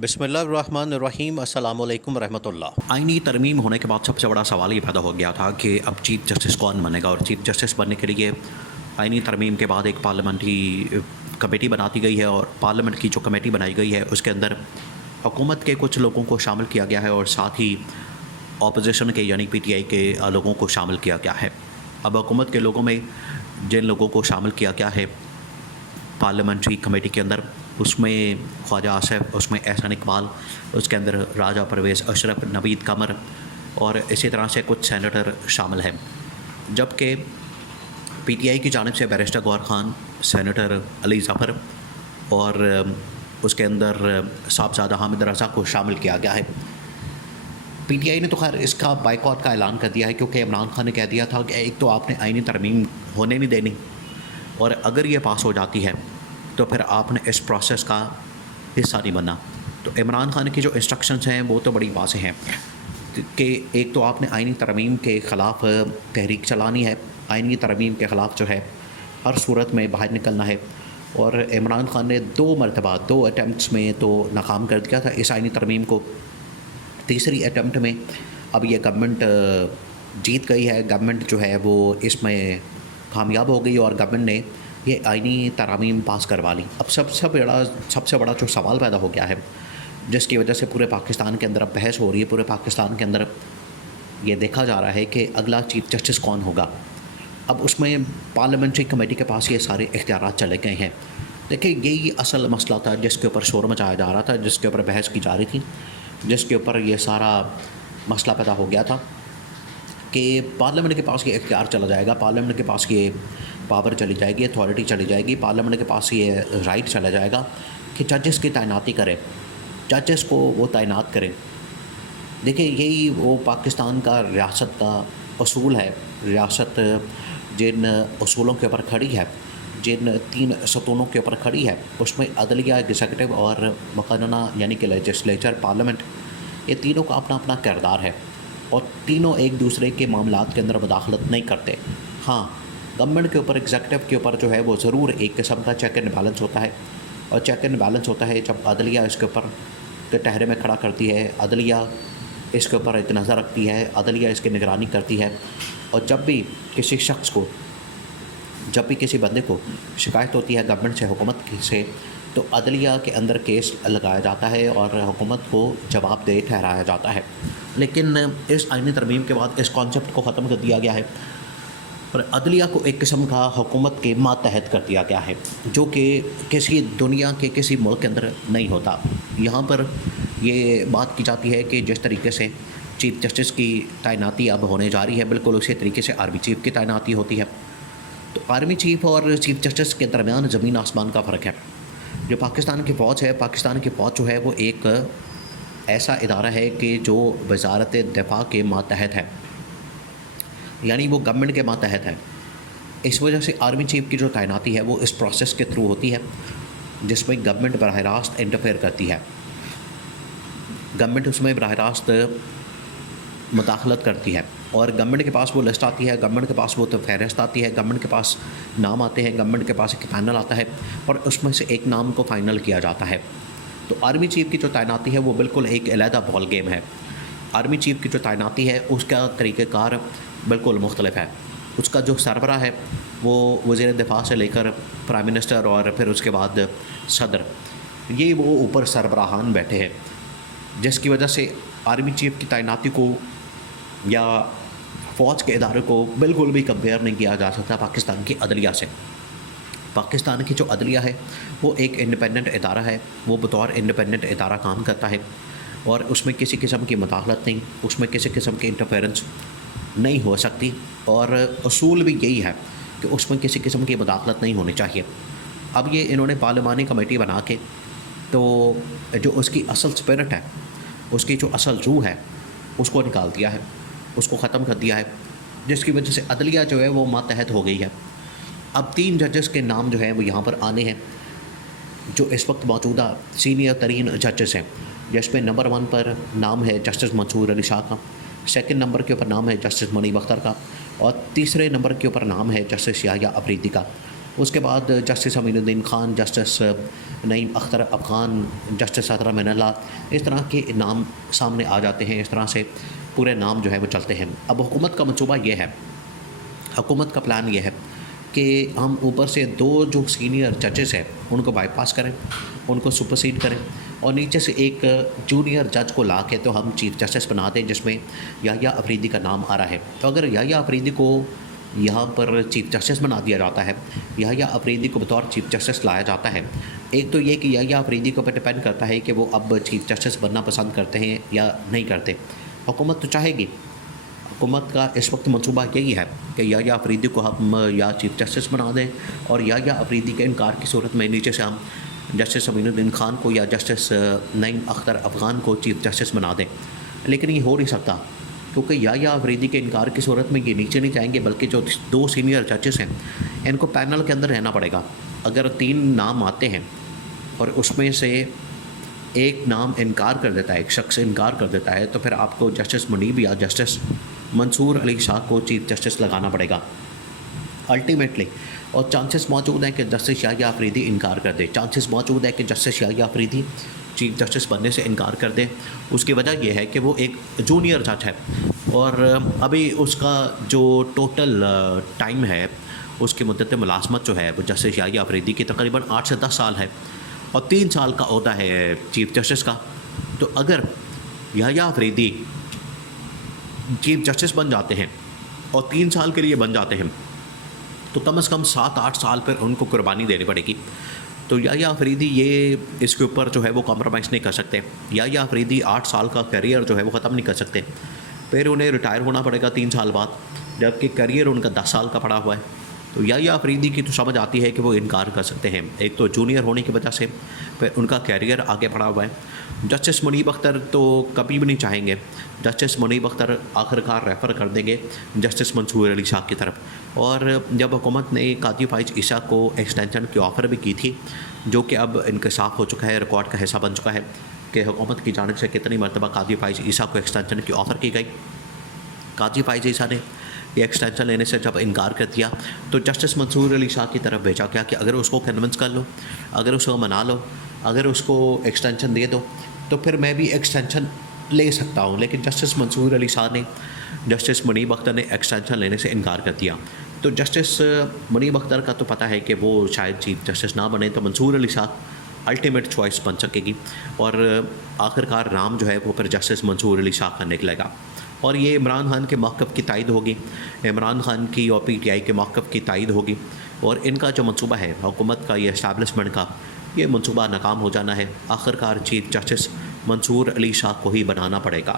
बिस्मिल्लाहिर्रहमानिर्रहीम अस्सलामु अलैकुम रहमतुल्लाह। आईनी तरमीम होने के बाद सबसे बड़ा सवाल ये पैदा हो गया था कि अब चीफ़ जस्टिस कौन बनेगा, और चीफ़ जस्टिस बनने के लिए आईनी तरमीम के बाद एक पार्लियामेंट्री कमेटी बनाती गई है, और पार्लियामेंट की जो कमेटी बनाई गई है उसके अंदर हुकूमत के कुछ लोगों को शामिल किया गया है और साथ ही ऑपोजिशन के यानी पीटीआई के लोगों को शामिल किया गया है। अब हुकूमत के लोगों में जिन लोगों को शामिल किया गया है पार्लियामेंट्री कमेटी के अंदर, उसमें ख्वाजा आसिफ, उसमें एहसान इकबाल, उसके अंदर राजा परवेज़ अशरफ, नवीद कमर और इसी तरह से कुछ सेनेटर शामिल हैं। जबकि पीटीआई की जानिब से बैरिस्टर गौहर खान, सेनेटर अली ज़फ़र और उसके अंदर साहबज़ादा हामिद रज़ा को शामिल किया गया है। पीटीआई ने तो खैर इसका बाइकआउट का ऐलान कर दिया है, क्योंकि इमरान खान ने कह दिया था कि एक तो आपने आईनी तरमीम होने नहीं देनी, और अगर ये पास हो जाती है तो फिर आपने इस प्रोसेस का हिस्सा नहीं बनना। तो इमरान खान की जो इंस्ट्रक्शंस हैं वो तो बड़ी वाज़ेह हैं कि एक तो आपने आईनी तरमीम के ख़िलाफ़ तहरीक चलानी है, आईनी तरमीम के ख़िलाफ़ जो है हर सूरत में बाहर निकलना है। और इमरान खान ने 2 मरतबा 2 अटैम्प्ट्स में तो नाकाम कर दिया था इस आईनी तरमीम को। तीसरी अटैम्प्ट में अब ये गवर्नमेंट जीत गई है, गवर्नमेंट जो है वो इसमें कामयाब हो गई और गवर्नमेंट ने ये आईनी तरामीम पास करवा ली। अब सबसे बड़ा जो सवाल पैदा हो गया है, जिसकी वजह से पूरे पाकिस्तान के अंदर अब बहस हो रही है, पूरे पाकिस्तान के अंदर ये देखा जा रहा है कि अगला चीफ़ जस्टिस कौन होगा। अब उसमें पार्लियामेंट्री कमेटी के पास ये सारे इख्तियारात चले गए हैं। देखिए, यही असल मसला था जिसके ऊपर शोर मचाया जा रहा था, जिसके ऊपर बहस की जा रही थी, जिसके ऊपर ये सारा मसला पैदा हो गया था कि पार्लियामेंट के पास ये इख्तियार चला जाएगा, पार्लियामेंट के पास ये पावर चली जाएगी, अथॉरिटी चली जाएगी, पार्लियामेंट के पास ये राइट चला जाएगा कि जजेस की तैनाती करें, जजेस को वो तैनात करें। देखिए, यही वो पाकिस्तान का रियासत का असूल है। रियासत जिन असूलों के ऊपर खड़ी है, जिन 3 सतूनों के ऊपर खड़ी है, उसमें अदलिया, एग्जीक्यूटिव और मुक़न्नना यानी कि लेजिस्लेचर, पार्लियामेंट, ये तीनों का अपना अपना किरदार है और तीनों एक दूसरे के मामलात के अंदर मुदाखलत नहीं करते। हाँ, गवर्नमेंट के ऊपर, एग्जीक्यूटिव के ऊपर जो है वो ज़रूर एक किस्म का चेक एंड बैलेंस होता है, और चेक एंड बैलेंस होता है जब अदलिया इसके ऊपर टहरे में खड़ा करती है, अदलिया इसके ऊपर एक नज़र रखती है, अदलिया इसकी निगरानी करती है। और जब भी किसी शख्स को, जब भी किसी बंदे को शिकायत होती है गवर्नमेंट से, हुकूमत से, तो अदलिया के अंदर केस लगाया जाता है और हुकूमत को जवाबदेह ठहराया जाता है। लेकिन इस आईनी तरमीम के बाद इस कॉन्सेप्ट को ख़त्म कर दिया गया है और अदलिया को एक किस्म का हुकूमत के मातहत कर दिया गया है, जो कि किसी दुनिया के किसी मुल्क के अंदर नहीं होता। यहाँ पर ये बात की जाती है कि जिस तरीके से चीफ़ जस्टिस की तैनाती अब होने जा रही है, बिल्कुल उसी तरीके से आर्मी चीफ़ की तैनाती होती है। तो आर्मी चीफ़ और चीफ़ जस्टिस के दरमियान ज़मीन आसमान का फ़र्क है। जो पाकिस्तान की फ़ौज है, पाकिस्तान की फ़ौज जो है वो एक ऐसा इदारा है कि जो वज़ारत दिफ़ा के मातहत है, यानी वो गवर्नमेंट के मातहत है। इस वजह से आर्मी चीफ़ की जो तैनाती है वो इस प्रोसेस के थ्रू होती है, जिसमें गवर्नमेंट बराह रास्त इंटरफेयर करती है, गवर्नमेंट उसमें बराह रास्त मुदाखलत करती है और गवर्नमेंट के पास वो लिस्ट आती है, गवर्नमेंट के पास वो तो फहरिस्त आती है, गवर्नमेंट के पास नाम आते हैं, गवर्नमेंट के पास एक फ़ाइनल आता है और उसमें से एक नाम को फ़ाइनल किया जाता है। तो आर्मी चीफ़ की जो तैनाती है वो बिल्कुल एक अलहदा बॉल गेम है। आर्मी चीफ़ की जो तैनाती है उसका तरीक़ेकार बिल्कुल मुख्तलिफ है। उसका जो सरबराह है वो वज़ीर दिफ़ा से लेकर प्राइम मिनिस्टर और फिर उसके बाद सदर, ये वो ऊपर सरबराहान बैठे हैं, जिसकी वजह से आर्मी चीफ़ की तैनाती को या फ़ौज के इदारे को बिल्कुल भी कंपेयर नहीं किया जा सकता पाकिस्तान की अदलिया से। पाकिस्तान की जो अदलिया है वो एक इंडिपेंडेंट इदारा है, वो बतौर इंडिपेंडेंट इदारा काम करता है और उसमें किसी किस्म की मुदाखलत नहीं, उसमें किसी किस्म की इंटरफेरेंस नहीं हो सकती और असूल भी यही है कि उसमें किसी किस्म की मुदाखलत नहीं होनी चाहिए। अब ये इन्होंने पार्लिमानी कमेटी बना के तो जो उसकी असल स्पिरिट है, उसकी जो असल रूह है, उसको निकाल दिया है, उसको ख़त्म कर दिया है, जिसकी वजह से अदलिया जो है वो मातहत हो गई है। अब 3 जजेस के नाम जो है वो यहाँ पर आने हैं, जो इस वक्त मौजूदा सीनियर तरीन जजेस हैं, जिसमें नंबर 1 पर नाम है जस्टिस मंसूर अली शाह का, सेकंड नंबर के ऊपर नाम है जस्टिस मुनीब अख्तर का और तीसरे नंबर के ऊपर नाम है जस्टिस याह्या अफरीदी का। उसके बाद justice Aminuddin Khan, justice Naeem Akhtar Afghan, justice Athar Minallah, इस तरह के नाम सामने आ जाते हैं। इस तरह से पूरे नाम जो है वो चलते हैं। अब हुकूमत का मंसूबा ये है, हुकूमत का प्लान ये है कि हम ऊपर से 2 जो सीनियर जजेस हैं उनको बाईपास करें, उनको सुपरसीड करें और नीचे से एक जूनियर जज को ला के तो हम चीफ़ जस्टिस बना दें जिसमें याह्या अफरीदी का नाम आ रहा है। तो अगर याह्या अफरीदी को यहाँ पर चीफ़ जस्टिस बना दिया जाता है, याह्या अफरीदी को बतौर चीफ़ जस्टिस लाया जाता है, एक तो ये कि याह्या अफरीदी के ऊपर डिपेंड करता है कि वो अब चीफ़ जस्टिस बनना पसंद करते हैं या नहीं करते। हुकूमत तो चाहेगी, हुकूमत का इस वक्त मंसूबा यही है कि याह्या अफरीदी को हम या चीफ़ जस्टिस बना दें और याह्या अफरीदी के इनकार की सूरत में नीचे से हम जस्टिस अमीनुद्दीन खान को या जस्टिस नईम अख्तर अफ़गान को चीफ़ जस्टिस बना दें। लेकिन ये हो नहीं सकता क्योंकि याह्या अफरीदी के इनकार की सूरत में ये नीचे नहीं जाएंगे, बल्कि जो 2 सीनियर जजेस हैं इनको पैनल के अंदर रहना पड़ेगा। अगर 3 नाम आते हैं और उसमें से एक नाम इनकार कर देता है, एक शख्स इनकार कर देता है, तो फिर आपको जस्टिस मुनीब या जस्टिस मंसूर अली शाह को चीफ़ जस्टिस लगाना पड़ेगा अल्टीमेटली। और चांसेस मौजूद हैं कि जस्टिस याह्या अफरीदी इनकार कर दे, चांसेस मौजूद है कि justice Yahya Afridi chief justice बनने से इनकार कर दे। उसकी वजह यह है कि वो एक जूनियर जज है और अभी उसका जो टोटल टाइम है, उसकी मुद्दत मुलाजमत जो है वो जस्टिस याह्या अफरीदी की तकरीबन 8 से 10 साल है और 3 साल का ओहदा है चीफ़ जस्टिस का। तो अगर याह्या अफरीदी चीफ़ जस्टिस बन जाते हैं और 3 साल के लिए बन जाते हैं तो कम से कम 7-8 साल पर उनको कुर्बानी देनी पड़ेगी। तो याह्या अफरीदी ये इसके ऊपर जो है वो कॉम्प्रोमाइज़ नहीं कर सकते। याह्या अफरीदी 8 साल का करियर जो है वो ख़त्म नहीं कर सकते, फिर उन्हें रिटायर होना पड़ेगा 3 साल बाद, जबकि करियर उनका 10 साल का पड़ा हुआ है। तो याह्या अफरीदी की तो समझ आती है कि वो इनकार कर सकते हैं, एक तो जूनियर होने की वजह से, फिर उनका कैरियर आगे बढ़ा हुआ है। जस्टिस मुनीब अख्तर तो कभी भी नहीं चाहेंगे, जस्टिस मुनीब अख्तर आखिरकार रेफ़र कर देंगे जस्टिस मंसूर अली शाह की तरफ। और जब हुकूमत ने काजी फाइज ईसा को एक्सटेंशन की ऑफ़र भी की थी, जो कि अब इंकशाफ हो चुका है, रिकॉर्ड का हिस्सा बन चुका है कि हुकूमत की जानिब से कितनी मरतबा काजी फाइज ईसा को एक्सटेंशन की ऑफ़र की गई। काजी फाइज ईसा ने ये एक्सटेंशन लेने से जब इनकार कर दिया तो जस्टिस मंसूर अली शाह की तरफ भेजा गया कि अगर उसको कन्विंस कर लो, अगर उसको मना लो, अगर उसको एक्सटेंशन दे दो तो फिर मैं भी एक्सटेंशन ले सकता हूँ। लेकिन जस्टिस मंसूर अली शाह ने, जस्टिस मुनीब अख्तर ने एक्सटेंशन लेने से इनकार कर दिया। तो जस्टिस मुनीब अख्तर का तो पता है कि वो शायद चीफ जस्टिस ना बने, तो मंसूर अली शाह अल्टीमेट चॉइस बन सकेगी और आखिरकार नाम जो है वो फिर जस्टिस मंसूर अली शाह का निकलेगा। और ये इमरान खान के मौक़िफ़ की तायद होगी, इमरान खान की और PTI के मौक़िफ़ की तायद होगी और इनका जो मंसूबा है हुकूमत का, ये इस्टेब्लिशमेंट का, ये मंसूबा नाकाम हो जाना है। आखिरकार चीफ जस्टिस मंसूर अली शाह को ही बनाना पड़ेगा।